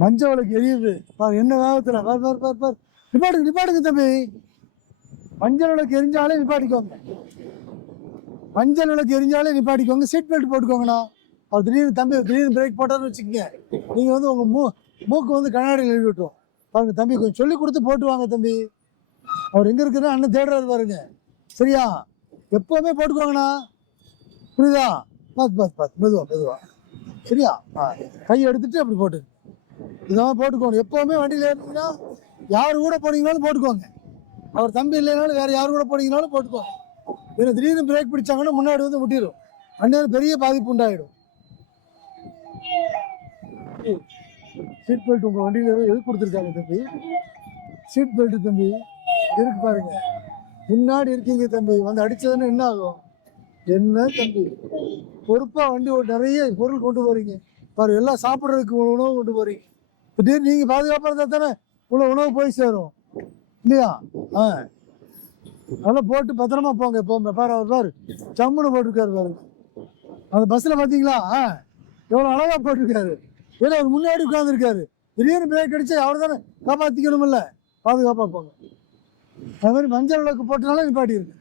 மஞ்சள் விளக்கு எரியுது பாரு, என்ன வேகத்தில் பார் பார் பார் பார். நிப்பாட்டுங்க தம்பி. மஞ்சள் விளக்கு எரிஞ்சாலே நிப்பாட்டிக்கோங்க. மஞ்சள் விளக்கு எரிஞ்சாலே நிப்பாட்டிக்கோங்க. Seat belt போட்டுக்கோங்கண்ணா. அவர் திடீர்னு பிரேக் போட்டார்னு வச்சுக்கோங்க, நீங்கள் வந்து உங்கள் மூக்கு வந்து கண்ணாடியில் எழுதி விட்டுரும் பாருங்க தம்பி. கொஞ்சம் சொல்லி கொடுத்து போட்டு வாங்க தம்பி. அவர் எங்கே இருக்குன்னா அண்ணன் தேடுறாரு பாருங்க. சரியா? எப்போவுமே போட்டுக்கோங்கண்ணா, புரியுதா? பார்த்து மெதுவா. சரியா? கை எடுத்துட்டு அப்படி போட்டு இதான் போட்டுக்கோங்க. எப்போவுமே வண்டியில் ஏறினீங்கன்னா யார் கூட போனீங்கனாலும் போட்டுக்கோங்க. அவர் தம்பி இல்லைனாலும் வேறு யார் கூட போனீங்கனாலும் போட்டுக்கோங்க. ஏன்னா திடீர்னு பிரேக் பிடிச்சாங்கன்னா முன்னாடி வந்து முட்டிடும், அண்ணன் பெரிய பாதிப்பு உண்டாயிடும். சீட் பெல்ட் உங்கள் வண்டியில் எது கொடுத்துருக்காங்க தம்பி? சீட் பெல்ட் தம்பி இருக்கு பாருங்க. முன்னாடி இருக்கீங்க தம்பி, வந்து அடிச்சதுன்னு என்ன ஆகும்? என்ன தம்பி பொறுப்பாக வண்டி நிறைய பொருள் கொண்டு போகிறீங்க பாரு. எல்லாம் சாப்பிட்றதுக்கு உணவு கொண்டு போகிறீங்க. திடீர்னு நீங்கள் பாதுகாப்பாக இருந்தால் தானே இவ்வளோ உணவு போய் சேரும் இல்லையா? அதெல்லாம் போட்டு பத்திரமா போங்க. எப்போவுமே பாரு, அவர் பாரு சம்முன்னு போட்டிருக்காரு பாருங்க. அந்த பஸ்ஸில் பார்த்தீங்களா எவ்வளோ அழகாக போட்டிருக்காரு. ஏன்னா அவர் முன்னாடி உட்காந்துருக்காரு. திடீர்னு பிரேக் அடிச்சா அவர் தானே காப்பாற்றிக்கணுமில்ல. பாதுகாப்பாக போங்க. அது மாதிரி மஞ்சள் விளக்கு போட்டனால நிப்பாட்டி இருக்கு.